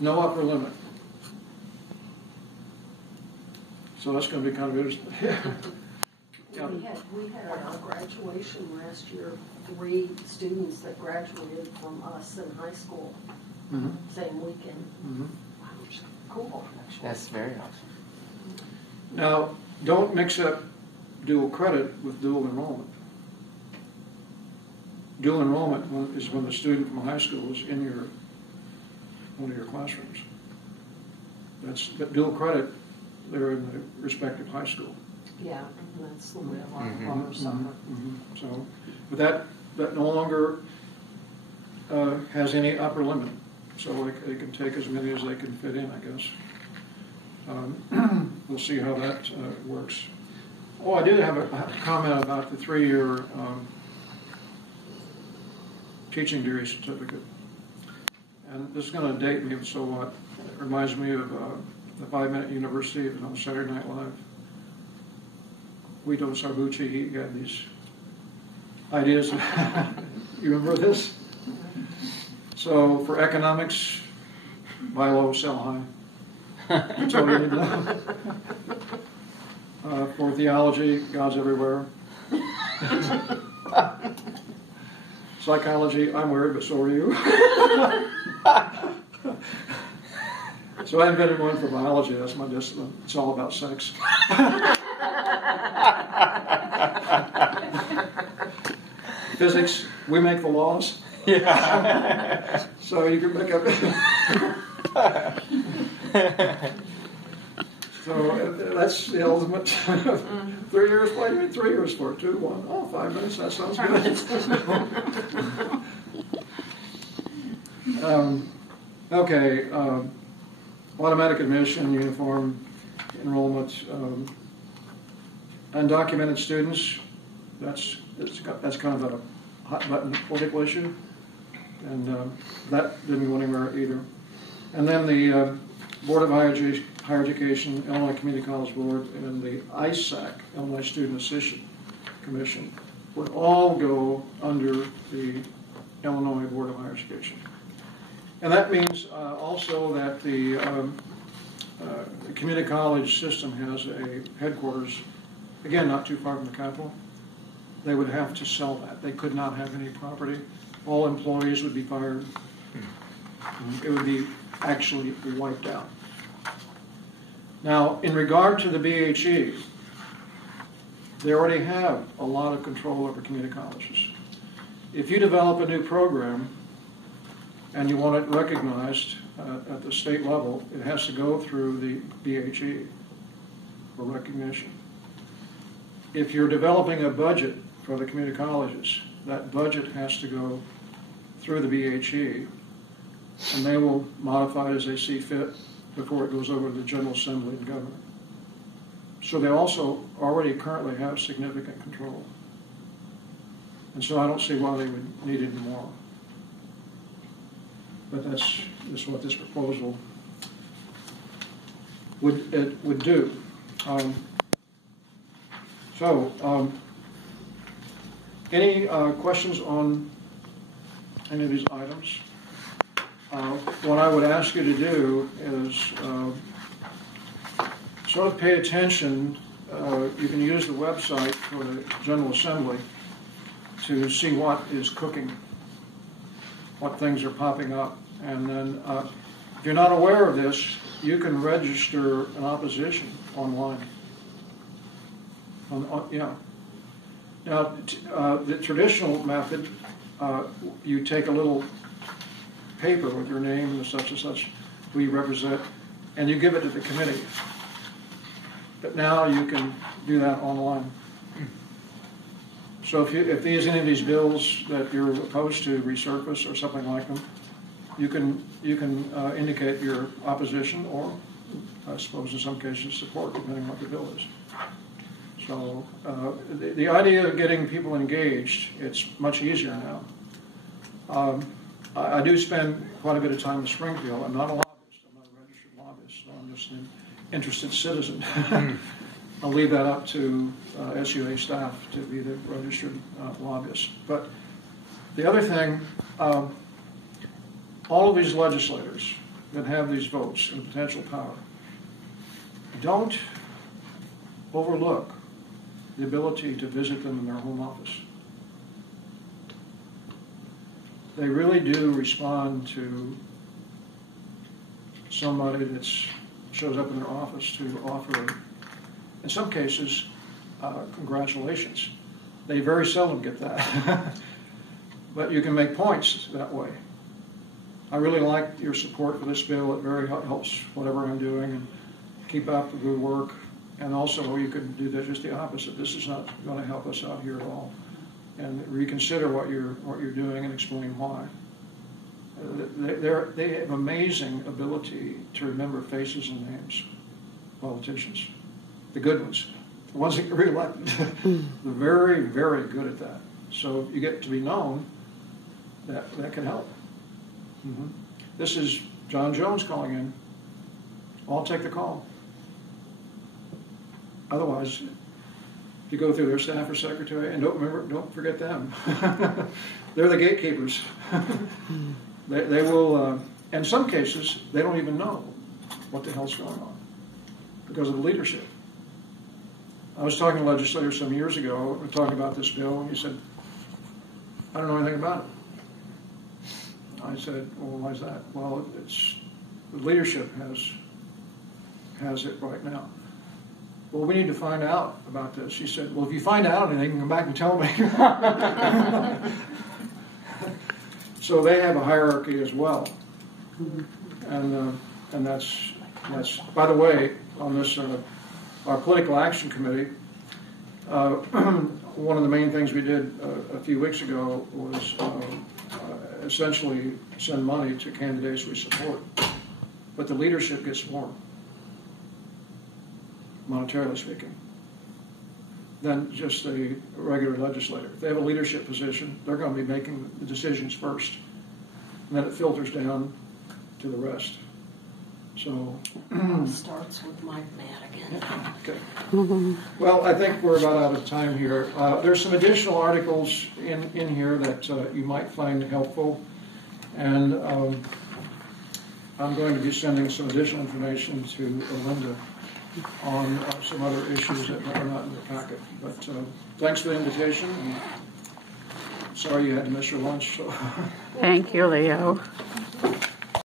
No upper limit. So that's going to be kind of interesting. Yeah. We had at our graduation last year 3 students that graduated from us in high school, same weekend. Which is cool, actually. That's very awesome. Now, don't mix up dual credit with dual enrollment. Dual enrollment is when the student from high school is in one of your classrooms. But dual credit, they're in the respective high school. Yeah, and that's the way a lot of our summer. So, but that no longer has any upper limit. So they can take as many as they can fit in, I guess. We'll see how that works. Oh, I did have a comment about the 3-year teaching degree certificate. And this is going to date me somewhat. It reminds me of the 5-Minute University on Saturday Night Live. Guido Sarbucci, he had these ideas. You remember this? So for economics, buy low, sell high. That's all you need to know. For theology, God's everywhere. Psychology, I'm weird, but so are you. So I invented one for biology. That's my discipline. It's all about sex. Physics, we make the laws. Yeah. So you can pick up. So that's the ultimate. 3 years, what do you mean 3 years for? 2, 1, oh, 5 minutes, that sounds good. Okay, automatic admission, uniform enrollment, undocumented students, that's kind of a hot button political issue, and that didn't go anywhere either. And then the Board of Higher Education, Illinois Community College Board, and the ISAC, Illinois Student Association Commission, would all go under the Illinois Board of Higher Education. And that means also that the community college system has a headquarters, again, not too far from the Capitol. They would have to sell that. They could not have any property. All employees would be fired. It would be actually wiped out. Now, in regard to the BHE, they already have a lot of control over community colleges. If you develop a new program and you want it recognized at the state level, it has to go through the BHE for recognition. If you're developing a budget for the community colleges, that budget has to go through the BHE, and they will modify it as they see fit before it goes over to the General Assembly and Governor. So they also already currently have significant control. And so I don't see why they would need any more. But that's what this proposal would do. Any questions on any of these items? What I would ask you to do is sort of pay attention. You can use the website for the General Assembly to see what is cooking, what things are popping up. And then if you're not aware of this, you can register an opposition online. Now, the traditional method, you take a little paper with your name and such, who you represent, and you give it to the committee. But now you can do that online. So if any of these bills that you're opposed to resurface or something like them, you can indicate your opposition or, I suppose in some cases, support, depending on what the bill is. So the idea of getting people engaged, it's much easier now. I do spend quite a bit of time in Springfield. I'm not a lobbyist. I'm not a registered lobbyist. So I'm just an interested citizen. I'll leave that up to SUAA staff to be the registered lobbyist. But the other thing, all of these legislators, that have these votes and potential power, don't overlook the ability to visit them in their home office. They really do respond to somebody that shows up in their office to offer, in some cases, congratulations. They very seldom get that. But you can make points that way. I really like your support for this bill. It very helps whatever I'm doing, and keep up the good work. And also, you could do just the opposite. This is not going to help us out here at all. And reconsider what you're doing and explain why. They have amazing ability to remember faces and names, politicians, the good ones, the ones that get reelected. They're very, very good at that. So you get to be known. That can help. Mm-hmm. This is John Jones calling in. I'll take the call. Otherwise, you go through their staff or secretary, and don't forget them. They're the gatekeepers. They will, in some cases, they don't even know what the hell's going on because of the leadership. I was talking to legislators some years ago, we were talking about this bill, and he said, I don't know anything about it. I said, well, why is that? Well, it's the leadership has it right now. Well, we need to find out about this. He said, well, if you find out anything, come back and tell me. So they have a hierarchy as well. And that's by the way, on this, our political action committee, one of the main things we did a few weeks ago was essentially send money to candidates we support. But the leadership gets more, monetarily speaking, than just the regular legislator. If they have a leadership position, they're going to be making the decisions first. And then it filters down to the rest. So starts with Mike Madigan. Okay. Well, I think we're about out of time here. There's some additional articles in here that you might find helpful, and I'm going to be sending some additional information to Linda on some other issues that are not in the packet. But thanks for the invitation. And sorry you had to miss your lunch. So. Thank you, Leo.